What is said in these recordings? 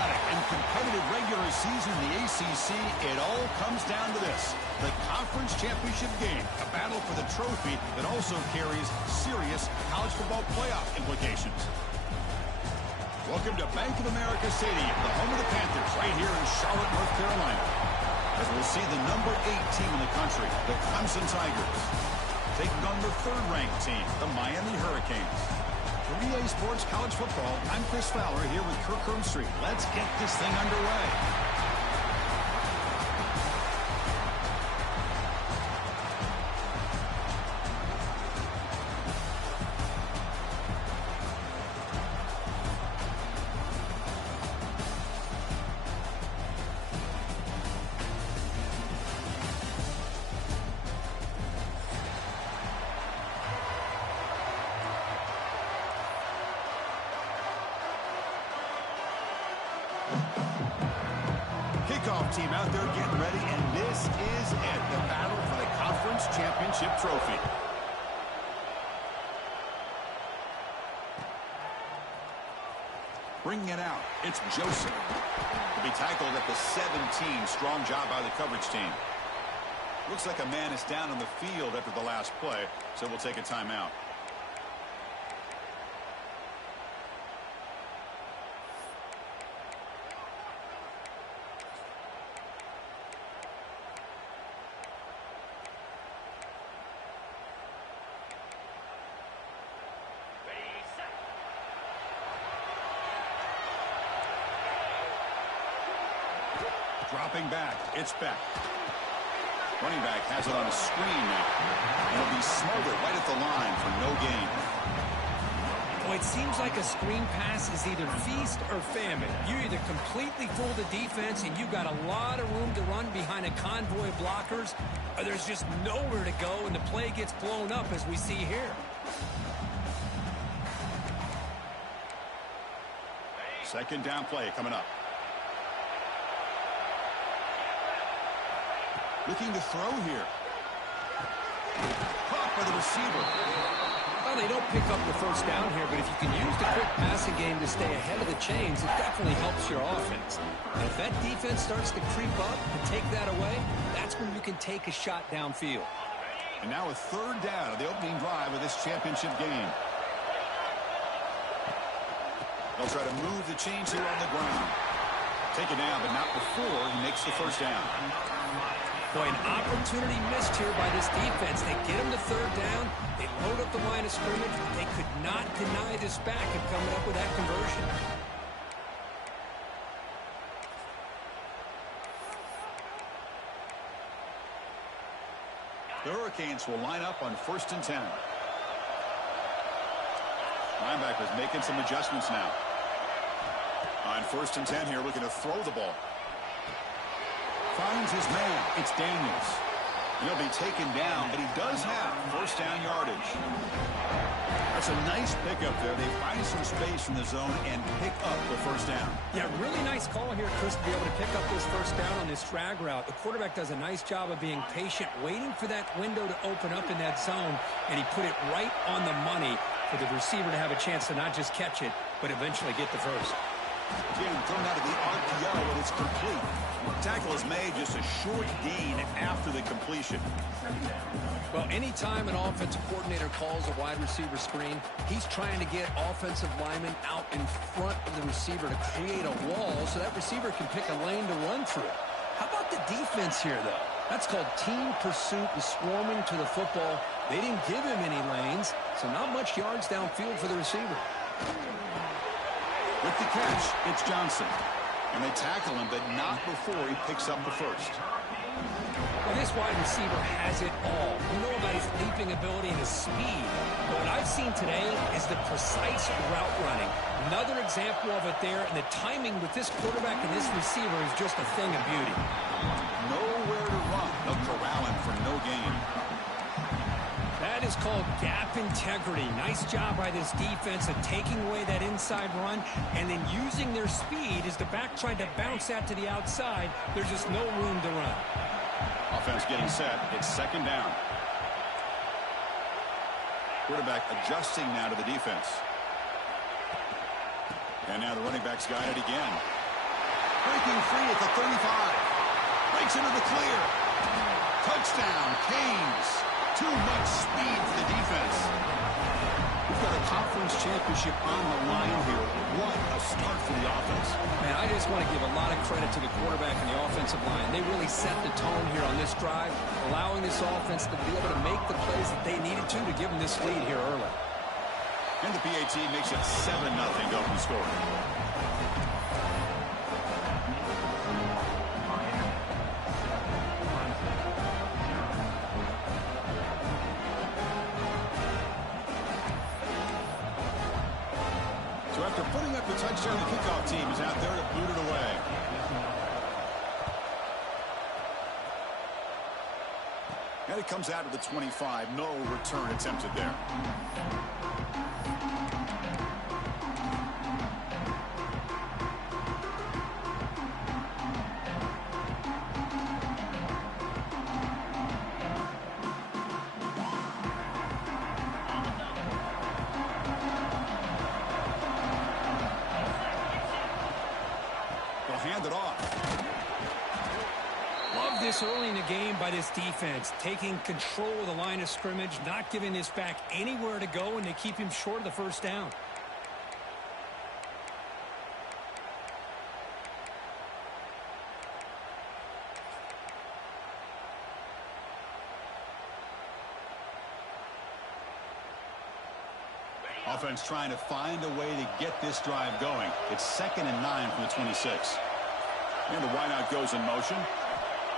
dramatic and competitive regular season in the ACC, it all comes down to this: the conference championship game, a battle for the trophy that also carries serious college football playoff implications. Welcome to Bank of America Stadium, the home of the Panthers, right here in Charlotte, North Carolina. As we'll see the number 8 team in the country, the Clemson Tigers, taking on the third-ranked team, the Miami Hurricanes. For EA Sports College Football, I'm Chris Fowler here with Kirk Herbstreit. Let's get this thing underway. Kickoff team out there getting ready, and this is it, the battle for the conference championship trophy. Bringing it out, it's Joseph. To be tackled at the 17. Strong job by the coverage team. Looks like a man is down on the field after the last play, so we'll take a timeout. Dropping back, it's Beck. Running back has it on a screen now. He'll be smothered right at the line for no gain. Well, it seems like a screen pass is either feast or famine. You either completely fool the defense and you've got a lot of room to run behind a convoy of blockers, or there's just nowhere to go and the play gets blown up as we see here. Second down play coming up. Looking to throw here. Caught by the receiver. Well, they don't pick up the first down here, but if you can use the quick passing game to stay ahead of the chains, it definitely helps your offense. And if that defense starts to creep up and take that away, that's when you can take a shot downfield. And now a third down of the opening drive of this championship game. They'll try to move the chains here on the ground. Take it down, but not before he makes the first down. Boy, an opportunity missed here by this defense. They get him to third down. They load up the line of scrimmage. They could not deny this back of coming up with that conversion. The Hurricanes will line up on 1st and 10. Linebackers making some adjustments now. On 1st and 10 here, looking to throw the ball. Finds his man. It's Daniels. He'll be taken down, but he does have first down yardage. That's a nice pickup there. They find some space in the zone and pick up the first down. Yeah, really nice call here, Chris, to be able to pick up this first down on this drag route. The quarterback does a nice job of being patient, waiting for that window to open up in that zone, and he put it right on the money for the receiver to have a chance to not just catch it, but eventually get the first. Again, thrown out of the RPO, and it's complete. Tackle is made, just a short gain after the completion. Well, anytime an offensive coordinator calls a wide receiver screen, he's trying to get offensive linemen out in front of the receiver to create a wall so that receiver can pick a lane to run through. How about the defense here, though? That's called team pursuit and swarming to the football. They didn't give him any lanes, so not much yards downfield for the receiver. With the catch, it's Johnson. And they tackle him, but not before he picks up the first. Well, this wide receiver has it all. We know about his leaping ability and his speed. But what I've seen today is the precise route running. Another example of it there, and the timing with this quarterback and this receiver is just a thing of beauty. Nowhere to run. They'll corral him for no gain. That is called gap integrity. Nice job by this defense of taking away that inside run and then using their speed as the back tried to bounce that to the outside. There's just no room to run. Offense getting set. It's second down. Quarterback adjusting now to the defense. And now the running back's got it again. Breaking free at the 35. Breaks into the clear. Touchdown, Canes. Too much speed for the defense. We've got a conference championship on the line here. What a start for the offense. Man, I just want to give a lot of credit to the quarterback and the offensive line. They really set the tone here on this drive, allowing this offense to be able to make the plays that they needed to give them this lead here early. And the PAT makes it 7-0 open score. So after putting up the touchdown, the kickoff team is out there to boot it away. And it comes out to the 25. No return attempted there. Hand it off. Love this early in the game by this defense, taking control of the line of scrimmage, not giving this back anywhere to go, and they keep him short of the first down. Offense trying to find a way to get this drive going. It's 2nd and 9 from the 26. And the wideout goes in motion.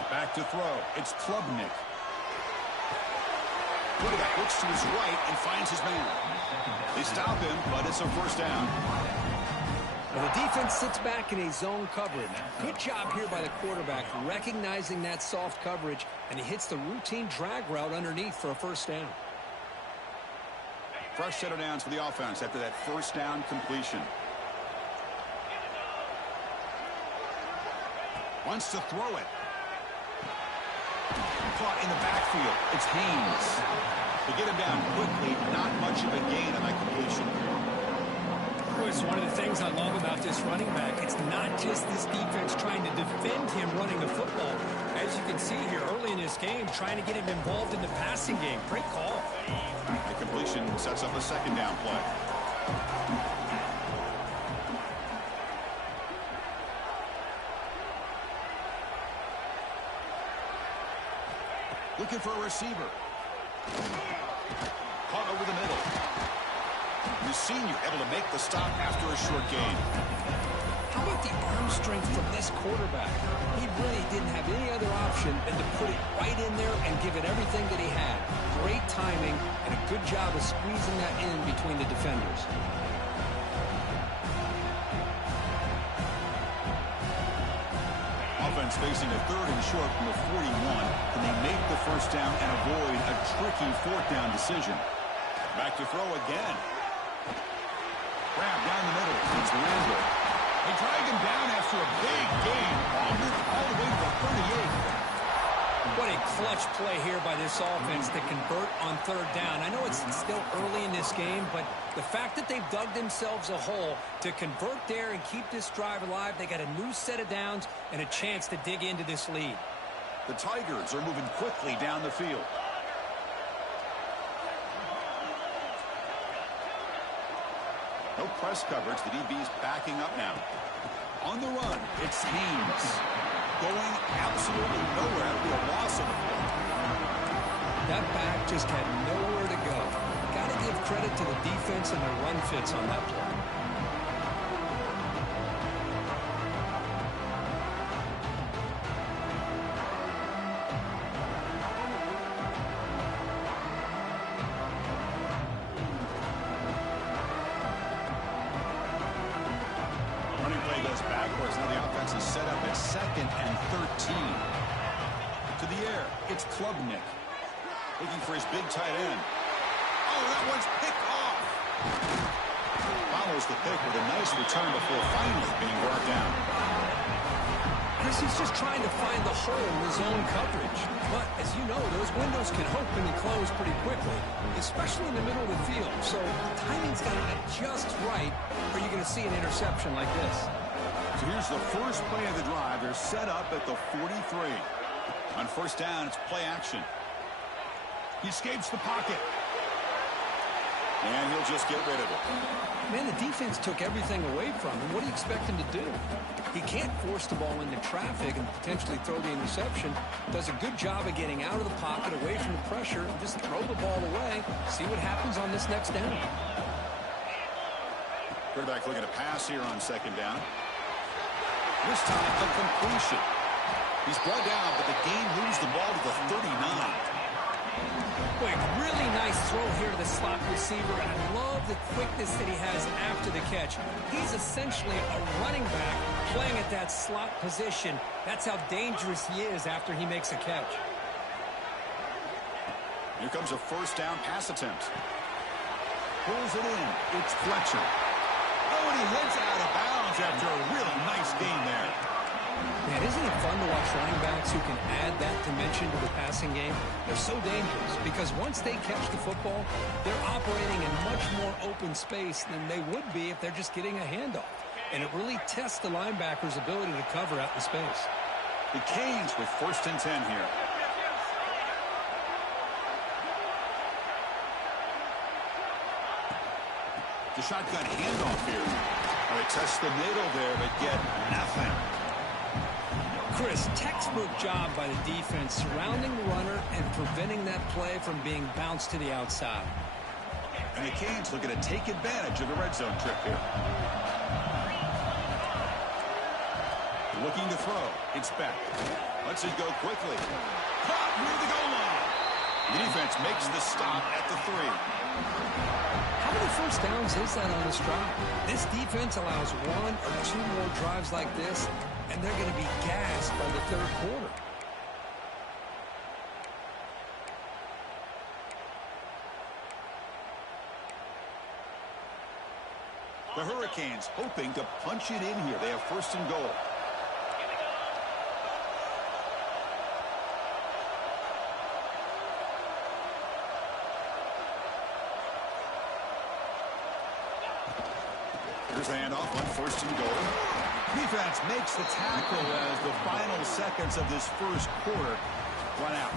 Back to throw. It's Klubnik. Quarterback looks to his right and finds his man. They stop him, but it's a first down. Well, the defense sits back in a zone coverage. Good job here by the quarterback, recognizing that soft coverage, and he hits the routine drag route underneath for a first down. Fresh set of downs for the offense after that first down completion. Wants to throw it. Caught in the backfield. It's Haynes. They get him down quickly. Not much of a gain on that completion. It's one of the things I love about this running back. It's not just this defense trying to defend him running the football. As you can see here early in this game, trying to get him involved in the passing game. Great call. The completion sets up a second down play. Looking for a receiver. Caught over the middle. The senior able to make the stop after a short gain. How about the arm strength from this quarterback? He really didn't have any other option than to put it right in there and give it everything that he had. Great timing and a good job of squeezing that in between the defenders. Offense facing a 3rd and short from the 41. Can they make the first down and avoid a tricky 4th down decision? Back to throw again. Grab down the middle. It's Randall. They drag him down after a big gain. All the way to the 38. What a clutch play here by this offense to convert on 3rd down. I know it's still early in this game, but the fact that they've dug themselves a hole to convert there and keep this drive alive, they got a new set of downs and a chance to dig into this lead. The Tigers are moving quickly down the field. No press coverage. The DB's backing up now. On the run, it's Haynes. Going absolutely nowhere. That'll be a loss of the play. That back just had nowhere to go. Got to give credit to the defense and their run fits on that play. Backwards. Now the offense is set up at 2nd and 13. To the air, it's Klubnik. Looking for his big tight end. Oh, that one's picked off. Follows the pick with a nice return before finally being brought down. Chris, he's just trying to find the hole in his own coverage. But, as you know, those windows can open and close pretty quickly, especially in the middle of the field. So the timing's got to be just right, or you're going to see an interception like this. So here's the first play of the drive. They're set up at the 43. On first down, it's play action. He escapes the pocket. And he'll just get rid of it. Man, the defense took everything away from him. What do you expect him to do? He can't force the ball into traffic and potentially throw the interception. Does a good job of getting out of the pocket, away from the pressure, and just throw the ball away. See what happens on this next down. Quarterback looking to pass here on second down. This time, a completion. He's brought down, but the game moves the ball to the 39. Boy, really nice throw here to the slot receiver, and I love the quickness that he has after the catch. He's essentially a running back playing at that slot position. That's how dangerous he is after he makes a catch. Here comes a first down pass attempt. Pulls it in. It's Fletcher. Oh, and he heads out of bounds after a really nice game there. Man, isn't it fun to watch running backs who can add that dimension to the passing game? They're so dangerous because once they catch the football, they're operating in much more open space than they would be if they're just getting a handoff. And it really tests the linebacker's ability to cover out in space. The Canes with first and 10 here. The shotgun handoff here. They test the middle there, but get nothing. Chris, textbook job by the defense surrounding the runner and preventing that play from being bounced to the outside. And the Canes looking to take advantage of the red zone trip here. Looking to throw. It's back. Lets it go quickly. Caught near the goal line. The defense makes the stop at the 3. How many first downs is that on this drive? This defense allows 1 or 2 more drives like this, and they're going to be gassed by the third quarter. The Hurricanes hoping to punch it in here. They have first and goal. Here's the handoff on first and goal. Defense makes the tackle as the final seconds of this first quarter run out.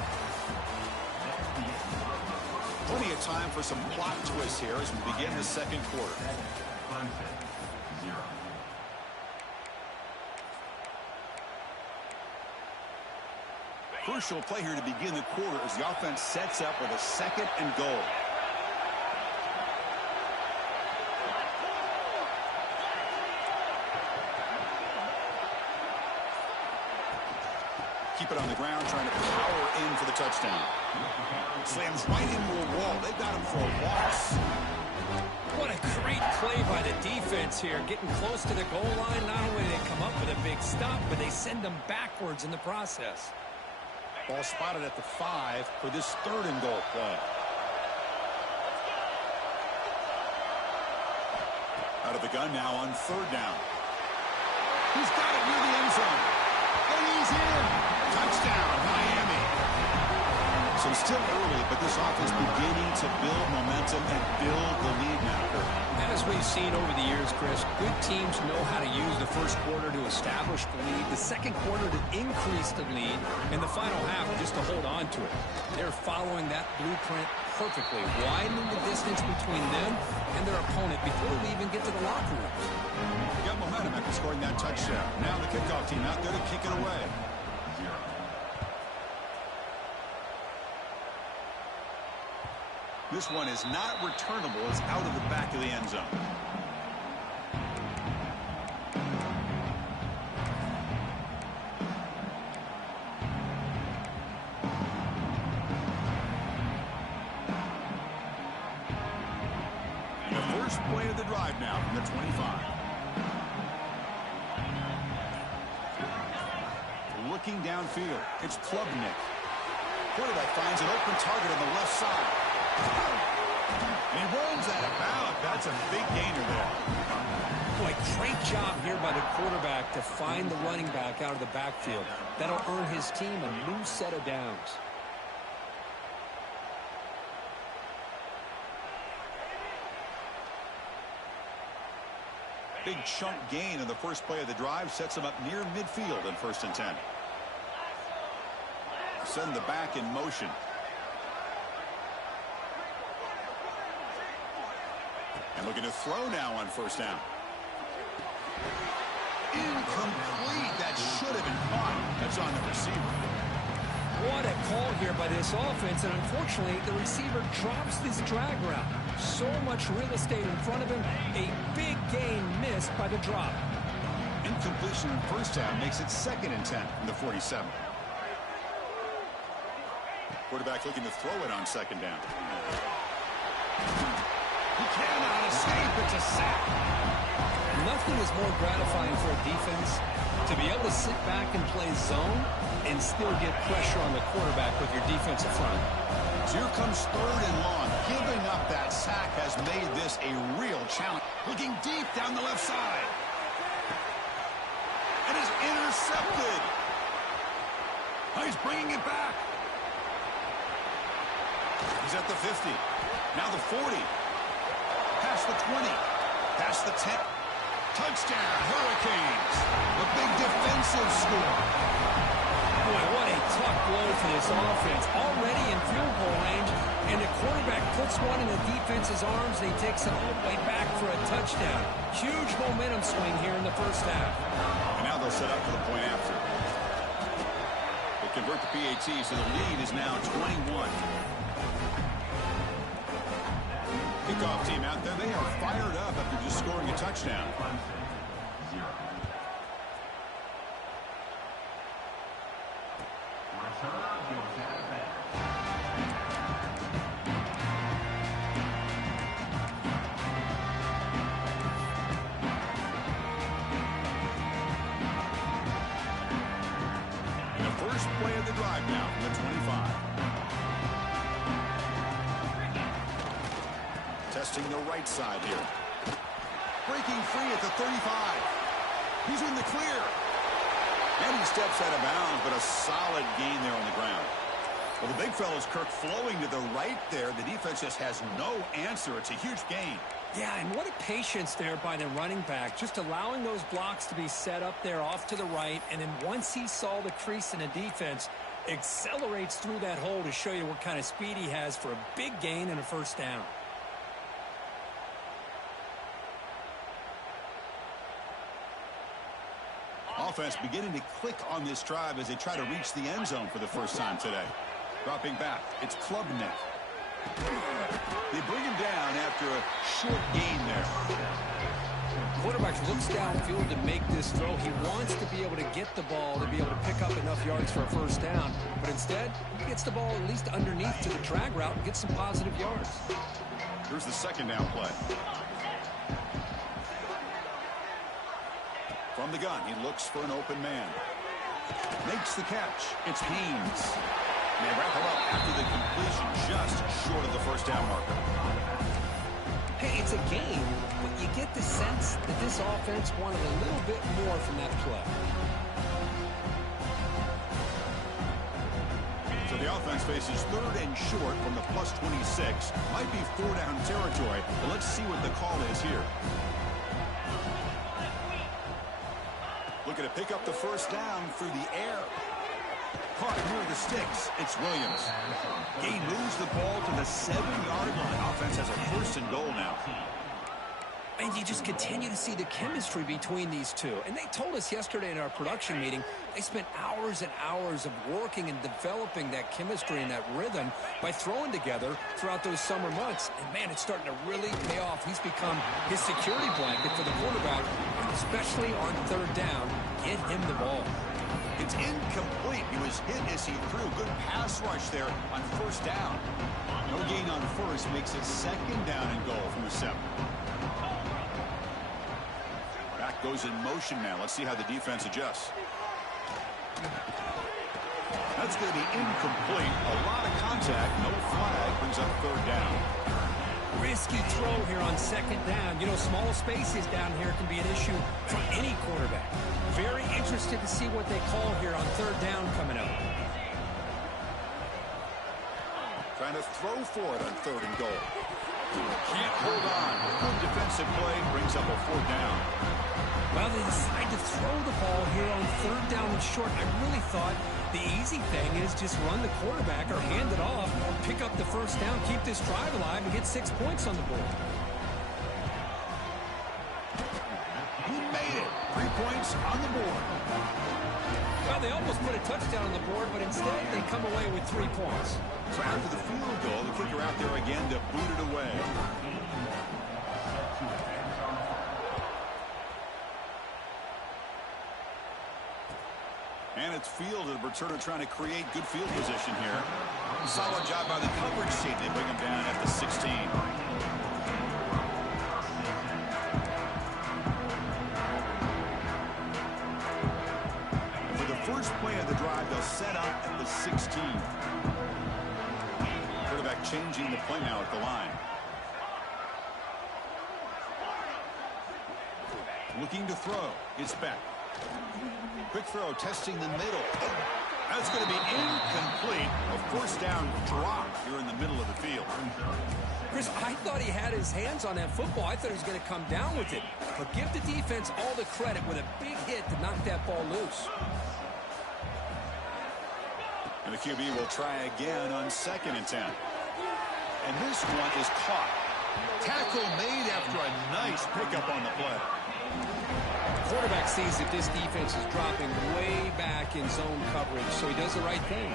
Plenty of time for some plot twists here as we begin the second quarter. Crucial play here to begin the quarter as the offense sets up with a second and goal. Keep it on the ground, trying to power in for the touchdown. Slams right into a wall. They've got him for a loss. What a great play by the defense here. Getting close to the goal line, not only do they come up with a big stop, but they send them backwards in the process. Ball spotted at the 5 for this third and goal play. Out of the gun now on third down. He's got it near the end zone. And he's in. Touchdown, Miami. So still early, but this offense beginning to build momentum and build the lead now. As we've seen over the years, Chris, good teams know how to use the first quarter to establish the lead, the second quarter to increase the lead, and the final half just to hold on to it. They're following that blueprint perfectly, widening the distance between them and their opponent before we even get to the locker rooms. They got momentum after scoring that touchdown. Now the kickoff team out there to kick it away. This one is not returnable. It's out of the back of the end zone. The first play of the drive now from the 25. Looking downfield. It's Klubnik. Quarterback finds an open target on the left side. And he runs out of bounds. That's a big gainer there. Boy, great job here by the quarterback to find the running back out of the backfield. That'll earn his team a new set of downs. Big chunk gain in the first play of the drive sets him up near midfield in 1st and 10. Send the back in motion. And looking to throw now on 1st down. Incomplete. That should have been caught. That's on the receiver. What a call here by this offense, and unfortunately, the receiver drops this drag route. So much real estate in front of him. A big gain missed by the drop. Incompletion in 1st down makes it 2nd and 10 from the 47. Quarterback looking to throw it on 2nd down. He cannot escape. It's a sack. Nothing is more gratifying for a defense to be able to sit back and play zone and still get pressure on the quarterback with your defensive front. So here comes 3rd and long. Giving up that sack has made this a real challenge. Looking deep down the left side. And is intercepted. Oh, he's bringing it back. He's at the 50. Now the 40. Past the 20. Past the 10. Touchdown, Hurricanes. A big defensive score. Boy, what a tough blow for this offense. Already in field goal range, and the quarterback puts one in the defense's arms, and he takes it all the way back for a touchdown. Huge momentum swing here in the 1st half. And now they'll set up for the point after. They convert the PAT, so the lead is now 21. Kickoff team out there. They are fired up after just scoring a touchdown. And the first play of the drive now from the 25. Testing the right side here. Breaking free at the 35. He's in the clear. And he steps out of bounds, but a solid gain there on the ground. Well, the big fella's Kirk flowing to the right there. The defense just has no answer. It's a huge gain. Yeah, and what a patience there by the running back, just allowing those blocks to be set up there off to the right, and then once he saw the crease in the defense, accelerates through that hole to show you what kind of speed he has for a big gain and a 1st down. Offense beginning to click on this drive as they try to reach the end zone for the first time today. Dropping back, it's Klubnik. They bring him down after a short gain there. Quarterback looks downfield to make this throw. He wants to be able to get the ball to be able to pick up enough yards for a 1st down. But instead, he gets the ball at least underneath to the drag route and gets some positive yards. Here's the 2nd down play. From the gun, he looks for an open man. Makes the catch. It's Haynes. And they wrap him up after the completion, just short of the 1st down marker. Hey, it's a game, but you get the sense that this offense wanted a little bit more from that play. So the offense faces 3rd and short from the plus 26. Might be 4-down territory, but let's see what the call is here. Looking to pick up the 1st down through the air. Caught near the sticks. It's Williams. He moves the ball to the 7-yard line. Offense has a 1st and goal now. And you just continue to see the chemistry between these two. And they told us yesterday in our production meeting, they spent hours and hours of working and developing that chemistry and that rhythm by throwing together throughout those summer months. And, man, it's starting to really pay off. He's become his security blanket for the quarterback, especially on 3rd down. Get him the ball. It's incomplete. He was hit as he threw. Good pass rush there on 1st down. No gain on 1st makes it 2nd down and goal from the 7. Back goes in motion now. Let's see how the defense adjusts. That's going to be incomplete. A lot of contact. No flag. Brings up 3rd down. Risky throw here on 2nd down. You know, small spaces down here can be an issue for any quarterback. Very interested to see what they call here on 3rd down coming up. Trying to throw for it on 3rd and goal. Can't hold on. Good defensive play. Brings up a 4th down. Well, they decide to throw the ball here on third down and short. I really thought the easy thing is just run the quarterback or hand it off, pick up the first down, keep this drive alive, and get 6 points on the board. He made it. 3 points on the board. Well, they almost put a touchdown on the board, but instead they come away with 3 points. So after the field goal, the kicker out there again to boot it away. And it's field, the returner trying to create good field position here. Solid job by the coverage team. They bring him down at the 16. And for the first play of the drive, they'll set up at the 16. Quarterback changing the play now at the line. Looking to throw. It's back. Quick throw, testing the middle. That's going to be incomplete. A first down drop here in the middle of the field. Chris, I thought he had his hands on that football. I thought he was going to come down with it. But give the defense all the credit with a big hit to knock that ball loose. And the QB will try again on 2nd and 10. And this one is caught. Tackle made after a nice pickup on the play. Quarterback sees that this defense is dropping way back in zone coverage, so he does the right thing.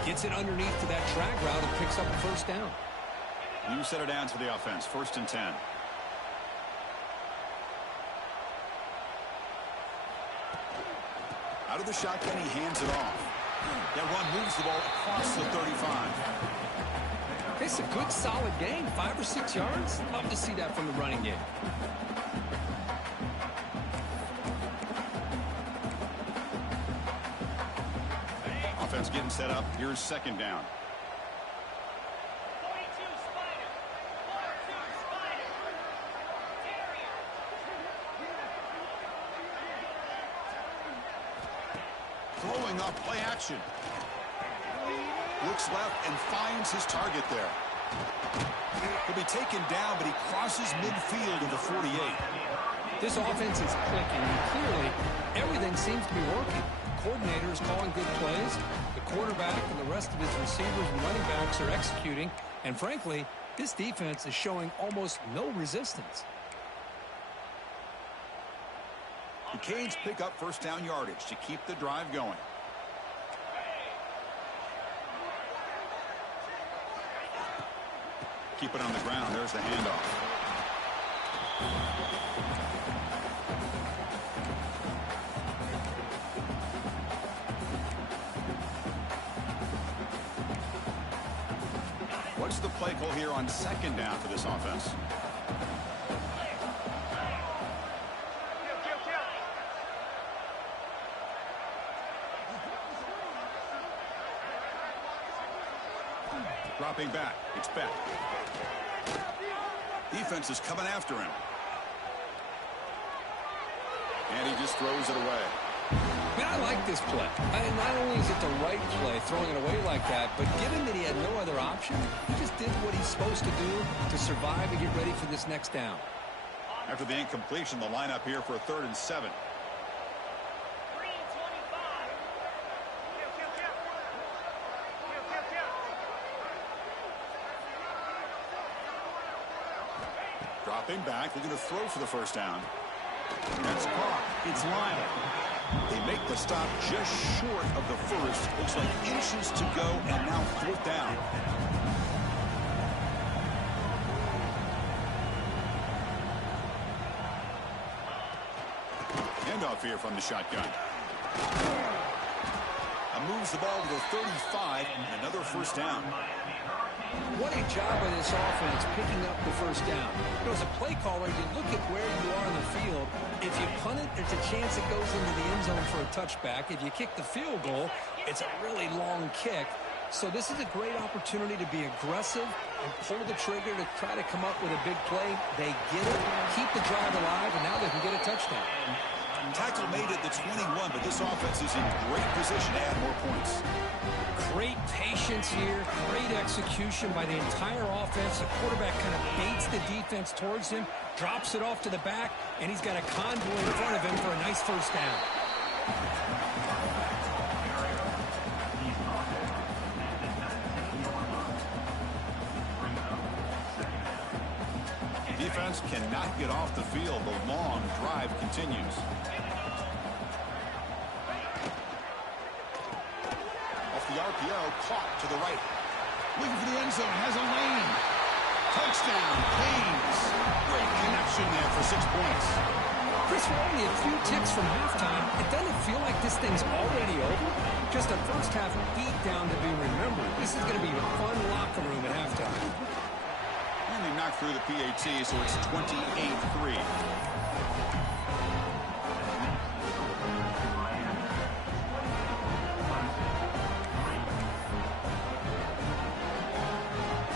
He gets it underneath to that drag route and picks up a first down. You set it down to the offense. 1st and 10. Out of the shotgun, he hands it off. That run moves the ball across the 35. It's a good, solid gain. 5 or 6 yards. Love to see that from the running game. Offense getting set up. Here's 2nd down. Throwing off play action. Looks left and finds his target there. He'll be taken down, but he crosses midfield to the 48. This offense is clicking, and clearly everything seems to be working. Coordinator is calling good plays. The quarterback and the rest of his receivers and running backs are executing. And frankly, this defense is showing almost no resistance. The Canes pick up first down yardage to keep the drive going. Keep it on the ground. There's the handoff. What's the play call here on 2nd down for this offense? Dropping back. It's back. Defense is coming after him. And he just throws it away. Man, I like this play. Not only is it the right play, throwing it away like that, but given that he had no other option, he just did what he's supposed to do to survive and get ready for this next down. After the incompletion, the lineup here for a 3rd and 7. Dropping back, looking to throw for the first down. That's caught. It's Lyle. They make the stop just short of the first. Looks like inches to go, and now 4th down. Handoff here from the shotgun. Moves the ball to the 35, and another first down. What a job by this offense picking up the first down. You know, as a play caller, you look at where you are in the field. If you punt it, there's a chance it goes into the end zone for a touchback. If you kick the field goal, it's a really long kick. So this is a great opportunity to be aggressive and pull the trigger to try to come up with a big play. They get it, keep the drive alive, and now they can get a touchdown. Tackle made at the 21, but this offense is in great position to add more points. Great patience here, great execution by the entire offense. The quarterback kind of baits the defense towards him, drops it off to the back, and he's got a convoy in front of him for a nice first down. Defense cannot get off the field. The long drive continues. Off the RPO, caught to the right. Looking for the end zone, has a lane. Touchdown, Canes. Great connection there for 6 points. Chris, we're only a few ticks from halftime. It doesn't feel like this thing's already over. Just a first half beat down to be remembered. This is going to be a fun locker room at halftime. And they knocked through the PAT, so it's 28-3.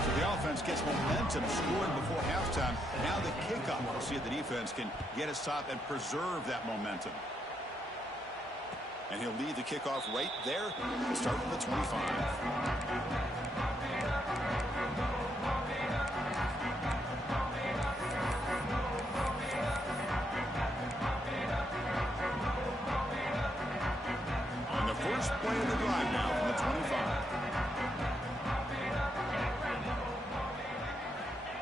So the offense gets momentum scoring before halftime. Now the kickoff. We'll see if the defense can get a stop and preserve that momentum. And he'll lead the kickoff right there. Start from the 25. First play of the drive now from the 25.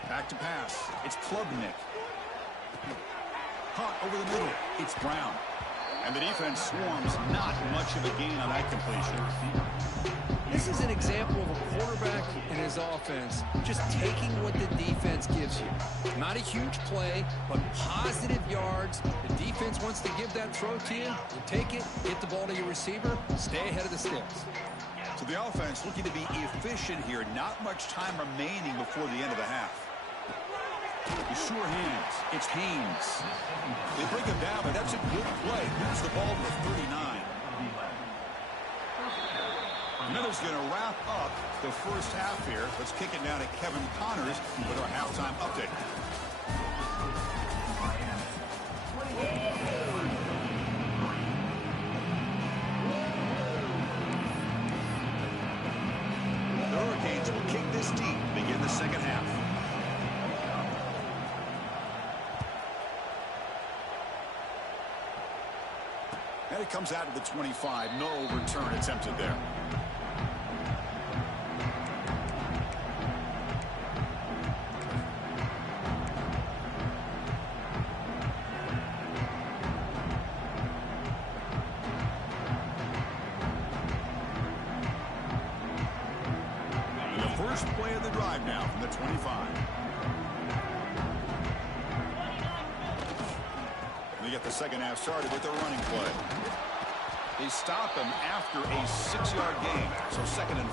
Back to pass. It's Klubnik. Caught over the middle. It's Brown. And the defense swarms. Not much of a gain on that completion. This is an example of a quarterback and his offense just taking what the defense gives you. Not a huge play, but positive yards. The defense wants to give that throw to you. You take it, get the ball to your receiver, stay ahead of the sticks. So the offense looking to be efficient here. Not much time remaining before the end of the half. The sure hands. It's Haynes. They bring him down, but that's a good play. Moves the ball to 39. Miller's going to wrap up the first half here. Let's kick it down to Kevin Connors with our halftime update. The Hurricanes will kick this deep to begin the second half. And it comes out of the 25. No return attempted there. First play of the drive now from the 25. They get the second half started with their running play. They stop him after a 6-yard gain, so 2nd and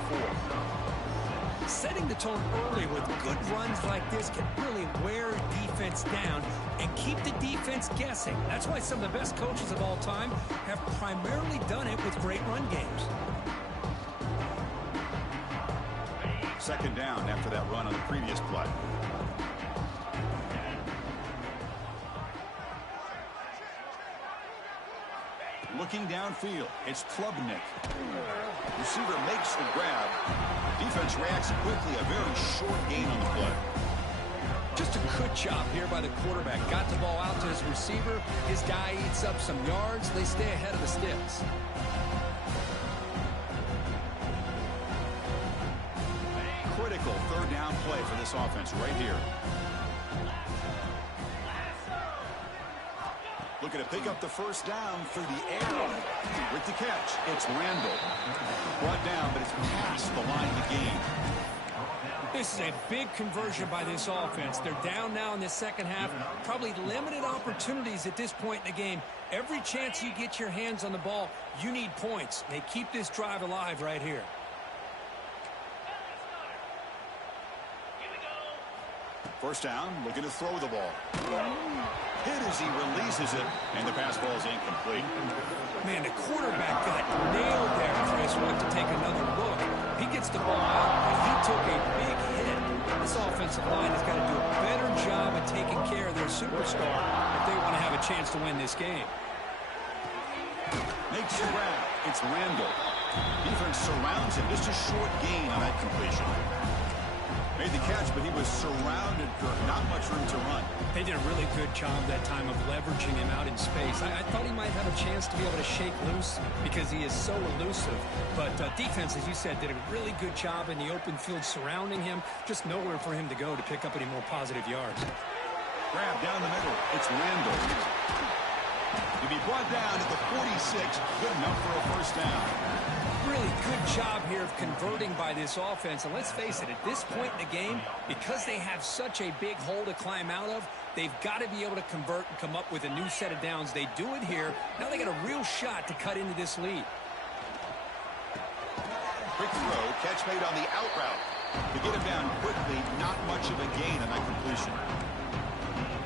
4. Setting the tone early with good runs like this can really wear defense down and keep the defense guessing. That's why some of the best coaches of all time have primarily done it with great run games. Second down after that run on the previous play. Looking downfield, it's Klubnik. Receiver makes the grab. Defense reacts quickly. A very short gain on the play. Just a good job here by the quarterback. Got the ball out to his receiver. His guy eats up some yards. They stay ahead of the sticks. Critical third down play for this offense right here. Looking to pick up the first down through the air. With the catch, it's Randall. Brought down, but it's past the line of the game. This is a big conversion by this offense. They're down now in the second half. Probably limited opportunities at this point in the game. Every chance you get your hands on the ball, you need points. They keep this drive alive right here. First down, looking to throw the ball. Hit as he releases it, and the pass ball is incomplete. Man, the quarterback got nailed there, Chris. We'll have to take another look. He gets the ball out, but he took a big hit. This offensive line has got to do a better job of taking care of their superstar if they want to have a chance to win this game. makes the grab. It's Randall. Defense surrounds him. Just a short gain on that completion. Made the catch, but he was surrounded for not much room to run. They did a really good job that time of leveraging him out in space. I thought he might have a chance to be able to shake loose because he is so elusive. But defense, as you said, did a really good job in the open field surrounding him. Just nowhere for him to go to pick up any more positive yards. Grab down the middle. It's Randall. To be brought down at the 46, good enough for a first down. Really good job here of converting by this offense. And let's face it, at this point in the game, because they have such a big hole to climb out of, they've got to be able to convert and come up with a new set of downs. They do it here. Now they got a real shot to cut into this lead. Quick throw, catch made on the out route. To get him down quickly, not much of a gain on that completion.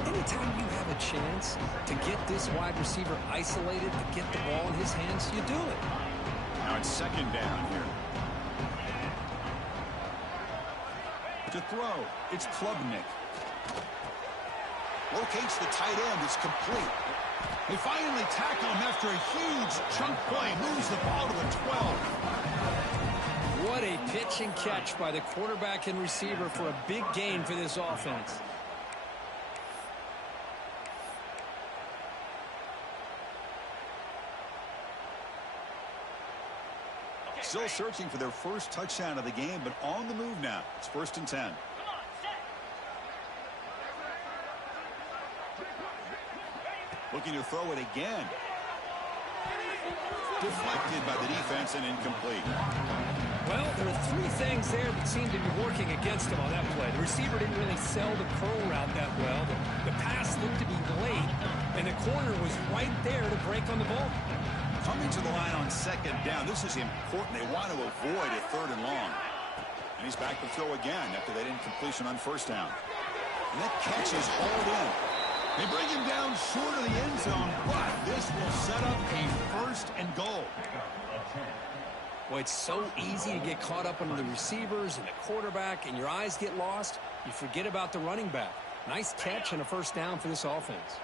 Anytime you have a chance to get this wide receiver isolated, to get the ball in his hands, you do it. Now it's second down here. To throw, it's Klubnik. Locates the tight end. It's complete. They finally tackle him after a huge chunk play. Moves the ball to the 12. What a pitch and catch by the quarterback and receiver for a big gain for this offense. Still searching for their first touchdown of the game, but on the move now. It's 1st and 10. Looking to throw it again. Deflected by the defense and incomplete. Well, there are three things there that seem to be working against him on that play. The receiver didn't really sell the curl route that well. The pass looked to be late, and the corner was right there to break on the ball. Coming to the line on second down. This is important. They want to avoid a 3rd and long. And he's back to throw again after that incompletion on first down. And that catch is hauled in. They bring him down short of the end zone, but this will set up a 1st and goal. Well, it's so easy to get caught up on the receivers and the quarterback, and your eyes get lost. You forget about the running back. Nice catch and a 1st down for this offense.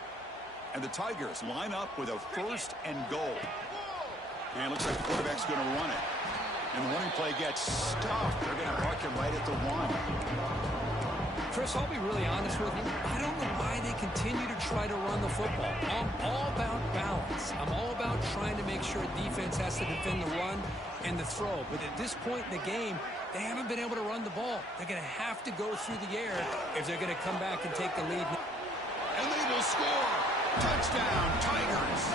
And the Tigers line up with a 1st and goal. And it looks like the quarterback's going to run it. And the running play gets stopped. They're going to mark him right at the 1. Chris, I'll be really honest with you. I don't know why they continue to try to run the football. I'm all about balance. I'm all about trying to make sure defense has to defend the run and the throw. But at this point in the game, they haven't been able to run the ball. They're going to have to go through the air if they're going to come back and take the lead. And they will score. Touchdown, Tigers.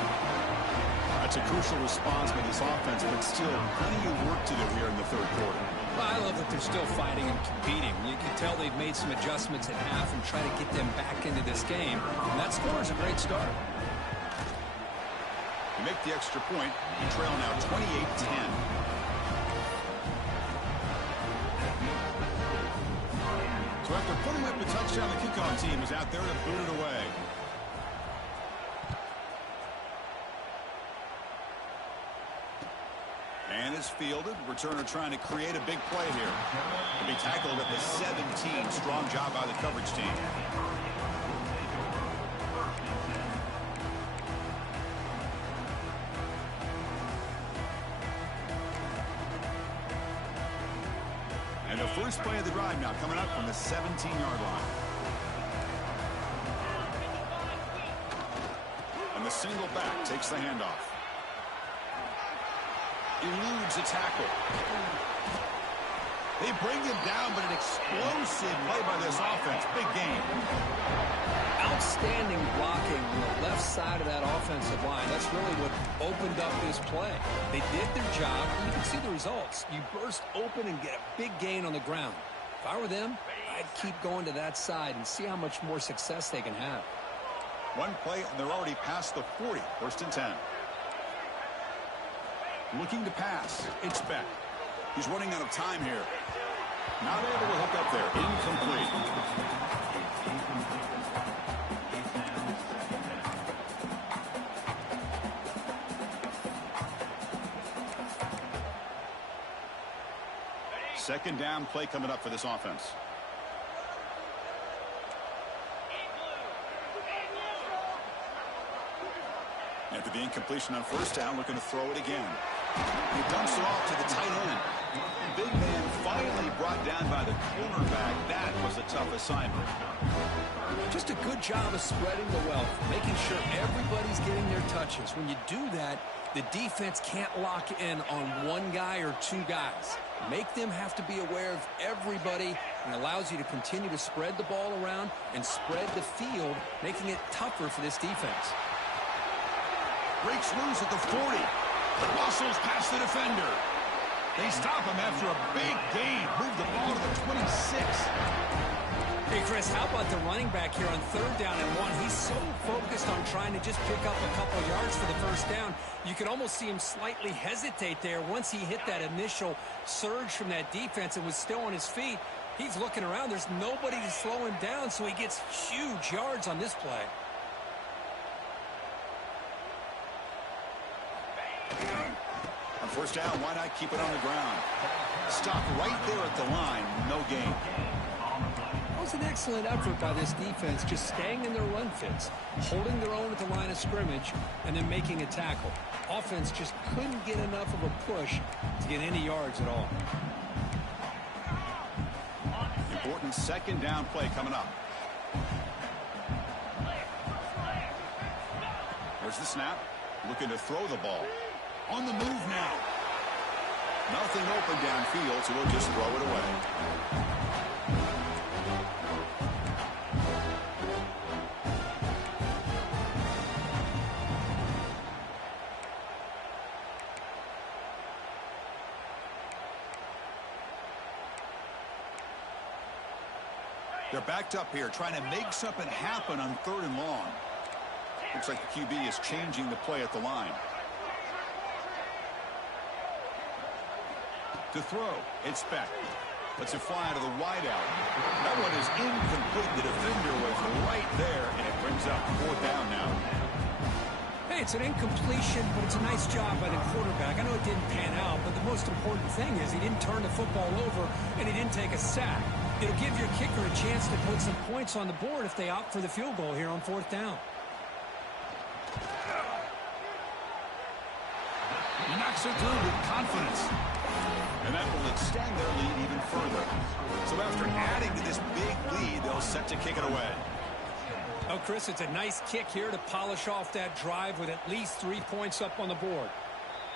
That's a crucial response by this offense, but still plenty of work to do here in the 3rd quarter. Well, I love that they're still fighting and competing. You can tell they've made some adjustments at half and try to get them back into this game. And that score is a great start. To make the extra point, you trail now 28-10. So after putting up the touchdown, the kickoff team is out there to boot it away. And is fielded. Returner trying to create a big play here. To be tackled at the 17. Strong job by the coverage team. And the first play of the drive now coming up from the 17-yard line. And the single back takes the handoff. Eludes a tackle. They bring him down, but an explosive play by this offense. Big game. Outstanding blocking on the left side of that offensive line. That's really what opened up this play. They did their job, and you can see the results. You burst open and get a big gain on the ground. If I were them, I'd keep going to that side and see how much more success they can have. One play, and they're already past the 40. 1st and 10. Looking to pass. It's Beck. He's running out of time here. Not able to hook up there. Incomplete. Second down play coming up for this offense. At After the incompletion on first down, looking to throw it again. He dumps it off to the tight end. Big man finally brought down by the cornerback. That was a tough assignment. Just a good job of spreading the wealth, making sure everybody's getting their touches. When you do that, the defense can't lock in on one guy or two guys. Make them have to be aware of everybody, and allows you to continue to spread the ball around and spread the field, making it tougher for this defense. Breaks loose at the 40. Muscles past the defender. They stop him after a big gain. Move the ball to the 26. Hey, Chris, how about the running back here on 3rd down and 1? He's so focused on trying to just pick up a couple yards for the first down. You could almost see him slightly hesitate there once he hit that initial surge from that defense and was still on his feet. He's looking around. There's nobody to slow him down, so he gets huge yards on this play. On first down, why not keep it on the ground? Stop right there at the line. No gain. That was an excellent effort by this defense, just staying in their run fits, holding their own at the line of scrimmage, and then making a tackle. Offense just couldn't get enough of a push to get any yards at all. Important 2nd down play coming up. There's the snap. Looking to throw the ball. On the move now. Nothing open downfield, so we'll just throw it away. They're backed up here, trying to make something happen on 3rd and long. Looks like the QB is changing the play at the line. To throw, it's Beck. Lets it fly to the wideout. That one is incomplete. The defender was right there, and it brings up 4th down now. Hey, it's an incompletion, but it's a nice job by the quarterback. I know it didn't pan out, but the most important thing is he didn't turn the football over, and he didn't take a sack. It'll give your kicker a chance to put some points on the board if they opt for the field goal here on 4th down. He knocks it through with confidence. And that will extend their lead even further. So after adding to this big lead, they'll set to kick it away. Oh, Chris, it's a nice kick here to polish off that drive with at least 3 points up on the board.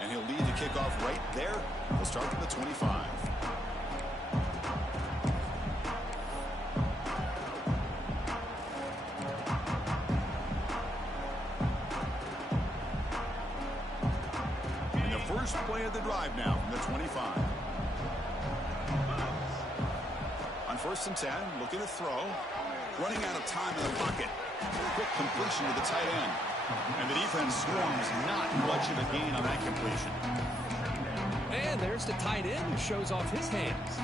And he'll lead the kickoff right there. We'll start from the 25. And the first play of the drive now from the 25. On 1st and 10, looking to throw. Running out of time in the pocket. Quick completion to the tight end. And the defense swarms, not much of a gain on that completion. And there's the tight end who shows off his hands.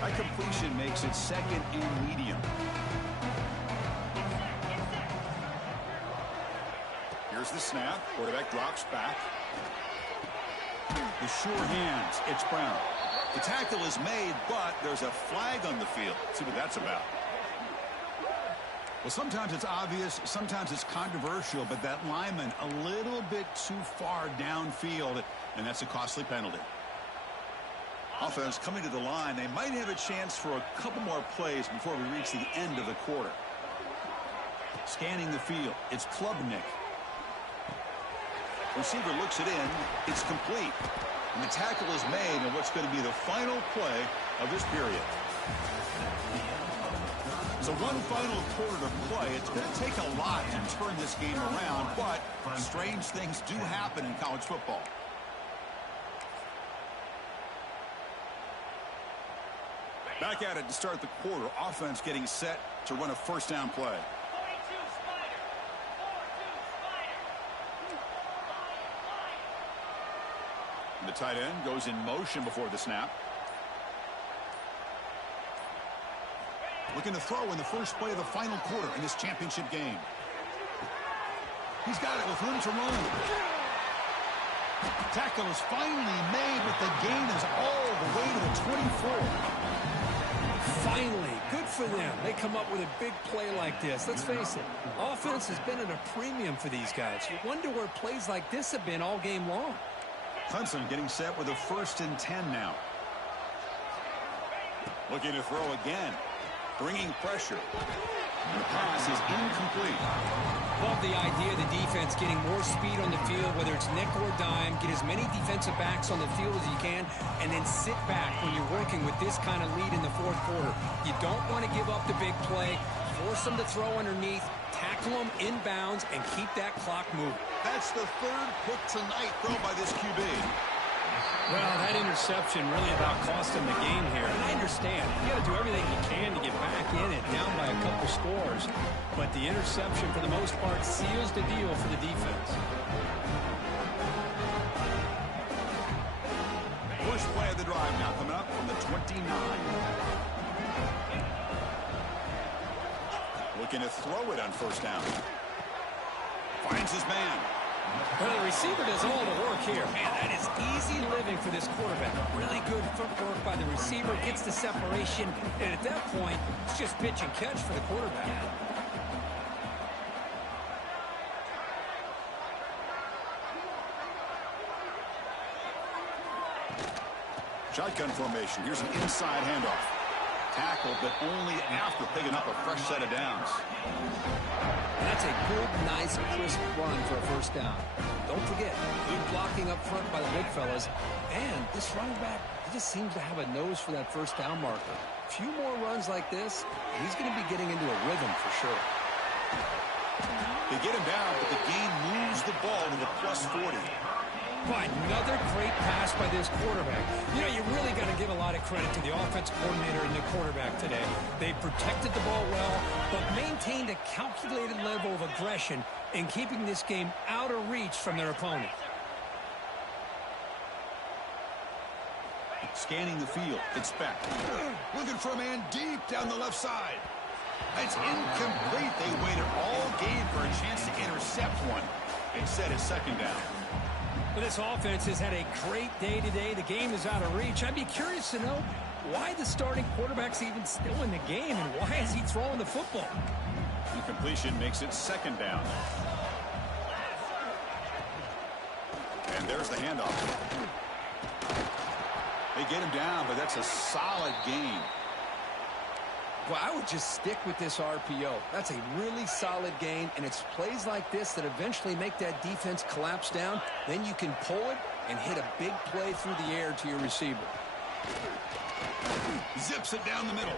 That completion makes it 2nd and medium. Here's the snap. Quarterback drops back. The sure hands. It's Brown. The tackle is made, but there's a flag on the field. Let's see what that's about. Well, sometimes it's obvious, sometimes it's controversial, but that lineman a little bit too far downfield, and that's a costly penalty. Offense coming to the line. They might have a chance for a couple more plays before we reach the end of the quarter. Scanning the field. It's Klubnik. Receiver looks it in. It's complete. And the tackle is made on what's going to be the final play of this period. So one final quarter to play. It's going to take a lot to turn this game around, but strange things do happen in college football. Back at it to start the quarter. Offense getting set to run a 1st down play. The tight end goes in motion before the snap. Looking to throw in the first play of the final quarter in this championship game. He's got it with room to run. Tackle is finally made, but the gain is all the way to the 24. Finally, good for them. They come up with a big play like this. Let's face it, offense has been at a premium for these guys. You wonder where plays like this have been all game long. Clemson getting set with a 1st and 10 now. Looking to throw again. Bringing pressure. The pass is incomplete. Love the idea of the defense getting more speed on the field, whether it's nickel or dime. Get as many defensive backs on the field as you can, and then sit back when you're working with this kind of lead in the fourth quarter. You don't want to give up the big play. Force them to throw underneath, tackle them inbounds, and keep that clock moving. That's the 3rd pick tonight thrown by this QB. Well, that interception really about costing the game here. And I understand. You got to do everything you can to get back in it, down by a couple scores. But the interception, for the most part, seals the deal for the defense. Push play of the drive now coming up from the 29. Looking to throw it on 1st down. Finds his man. Well, the receiver does all the work here. Man, that is easy living for this quarterback. Really good footwork by the receiver, gets the separation, and at that point, it's just pitch and catch for the quarterback. Shotgun formation. Here's an inside handoff. Tackled, but only after picking up a fresh set of downs. That's a good, nice, crisp run for a 1st down. Don't forget, good blocking up front by the big fellas. And this running back, he just seems to have a nose for that 1st down marker. A few more runs like this, he's going to be getting into a rhythm for sure. They get him down, but the game moves the ball to the +40. But another great pass by this quarterback. You know, you really got to give a lot of credit to the offensive coordinator and the quarterback today. They protected the ball well, but maintained a calculated level of aggression in keeping this game out of reach from their opponent. Scanning the field. It's back. Looking for a man deep down the left side. It's incomplete. They waited all game for a chance to intercept one. Instead, it's 2nd down. Well, this offense has had a great day today. The game is out of reach. I'd be curious to know why the starting quarterback's even still in the game, and why is he throwing the football? Incompletion makes it 2nd down. And there's the handoff. They get him down, but that's a solid gain. Well, I would just stick with this RPO. That's a really solid gain, and it's plays like this that eventually make that defense collapse down. Then you can pull it and hit a big play through the air to your receiver. Zips it down the middle.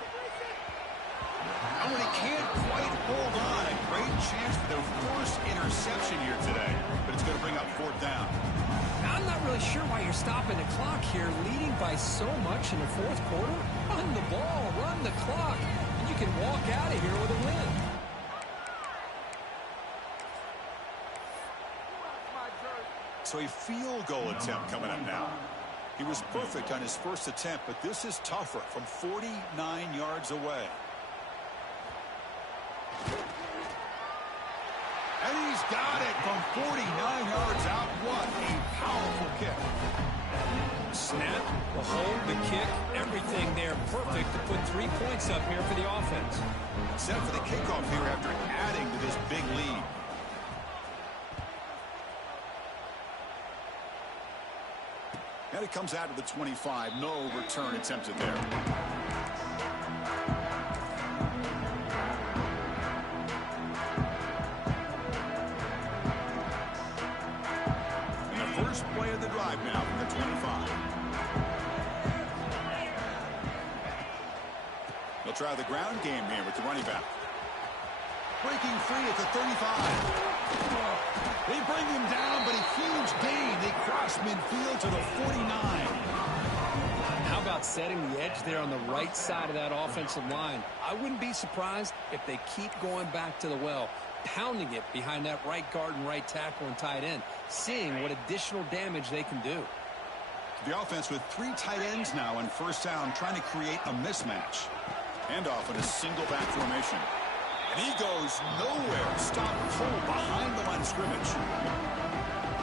Oh, and he can't quite hold on. A great chance for their 1st interception here today, but it's going to bring up 4th down. Now, I'm not really sure why you're stopping the clock here, leading by so much in the 4th quarter. Run the ball, run the clock, and you can walk out of here with a win. So a field goal attempt coming up now. He was perfect on his 1st attempt, but this is tougher from 49 yards away. And he's got it from 49 yards out. What a powerful kick. Snap, the hold, the kick, everything there perfect to put 3 points up here for the offense. Set for the kickoff here after adding to this big lead. And it comes out of the 25. No return attempted there. And the first play of the drive now from the 25. They'll try the ground game here with the running back. Breaking free at the 35. They bring him down, but a huge gain. They cross midfield to the 49. How about setting the edge there on the right side of that offensive line? I wouldn't be surprised if they keep going back to the well, pounding it behind that right guard and right tackle and tight end, seeing what additional damage they can do. The offense with 3 tight ends now on 1st down, trying to create a mismatch. Handoff in a single back formation. And he goes nowhere. Stop full behind the line of scrimmage.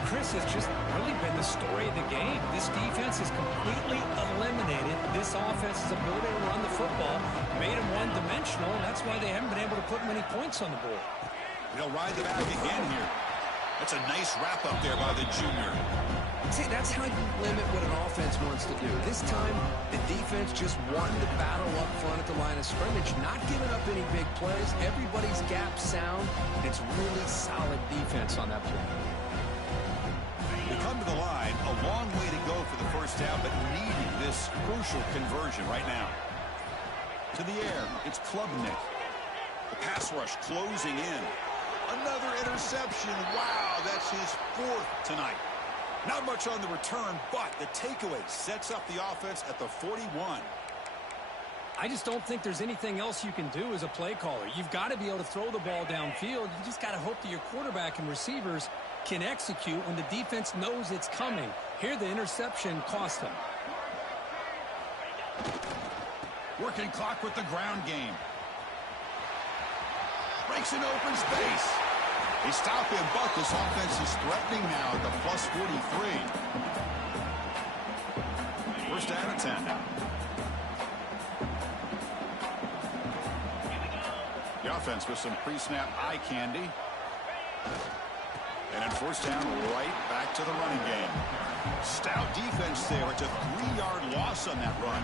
Chris, has just really been the story of the game. This defense has completely eliminated this offense's ability to run the football, made them one-dimensional, and that's why they haven't been able to put many points on the board. They'll ride the back again here. That's a nice wrap-up there by the junior. See, that's how you limit what an offense wants to do. This time, the defense just won the battle up front at the line of scrimmage, not giving up any big plays. Everybody's gap sound. It's really solid defense on that play. They come to the line, a long way to go for the first down, but needing this crucial conversion right now. To the air, it's Klubnik. The pass rush closing in. Another interception. Wow, that's his 4th tonight. Not much on the return, but the takeaway sets up the offense at the 41. I just don't think there's anything else you can do as a play caller. You've got to be able to throw the ball downfield. You just got to hope that your quarterback and receivers can execute when the defense knows it's coming. Here, the interception cost them. Working clock with the ground game. Breaks an open space. They stop him, but this offense is threatening now at the plus 43. First down and 10 now. The offense with some pre-snap eye candy. And then first down, right back to the running game. Stout defense there. It's a 3-yard loss on that run.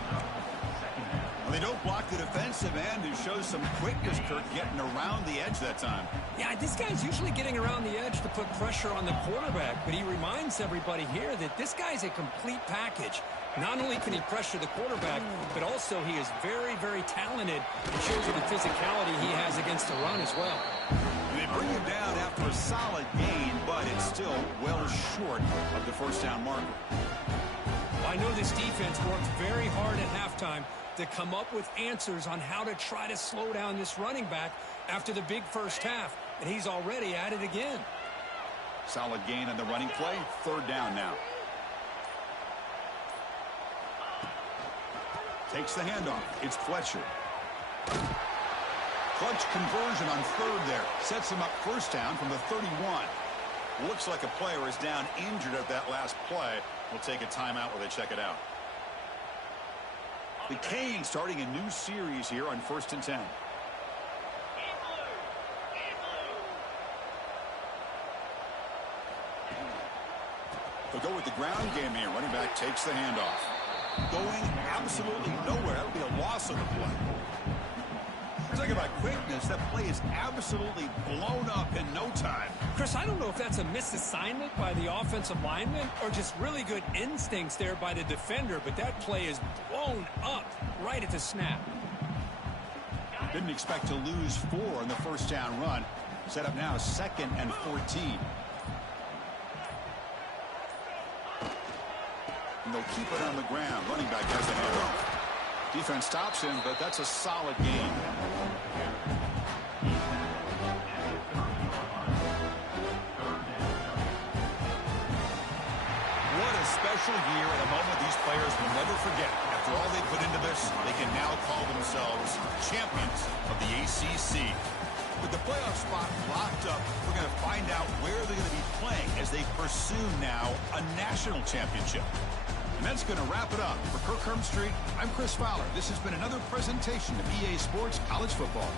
They don't block the defensive end, who shows some quickness, Kirk, getting around the edge that time. Yeah, this guy's usually getting around the edge to put pressure on the quarterback, but he reminds everybody here that this guy's a complete package. Not only can he pressure the quarterback, but also he is very, very talented and shows you the physicality he has against the run as well. And they bring him down after a solid gain, but it's still well short of the first down marker. Well, I know this defense worked very hard at halftime to come up with answers on how to try to slow down this running back after the big first half, and he's already at it again. Solid gain on the running play. Third down now. Takes the handoff. It's Fletcher. Clutch conversion on third there. Sets him up first down from the 31. Looks like a player is down injured at that last play. We'll take a timeout while they check it out. The Canes starting a new series here on 1st and 10. They'll go with the ground game here. Running back takes the handoff. Going absolutely nowhere. That would be a loss on the play. We're talking about quickness. That play is absolutely blown up in no time. Chris, I don't know if that's a misassignment by the offensive lineman or just really good instincts there by the defender, but that play is blown up right at the snap. Didn't expect to lose 4 on the first down run. Set up now 2nd and 14. And they'll keep it on the ground. Running back has the handoff. Defense stops him, but that's a solid gain. What a special year and a moment these players will never forget. After all they put into this, they can now call themselves champions of the ACC. With the playoff spot locked up, we're going to find out where they're going to be playing as they pursue now a national championship. And that's going to wrap it up. For Kirk Hermstreet, I'm Chris Fowler. This has been another presentation of EA Sports College Football.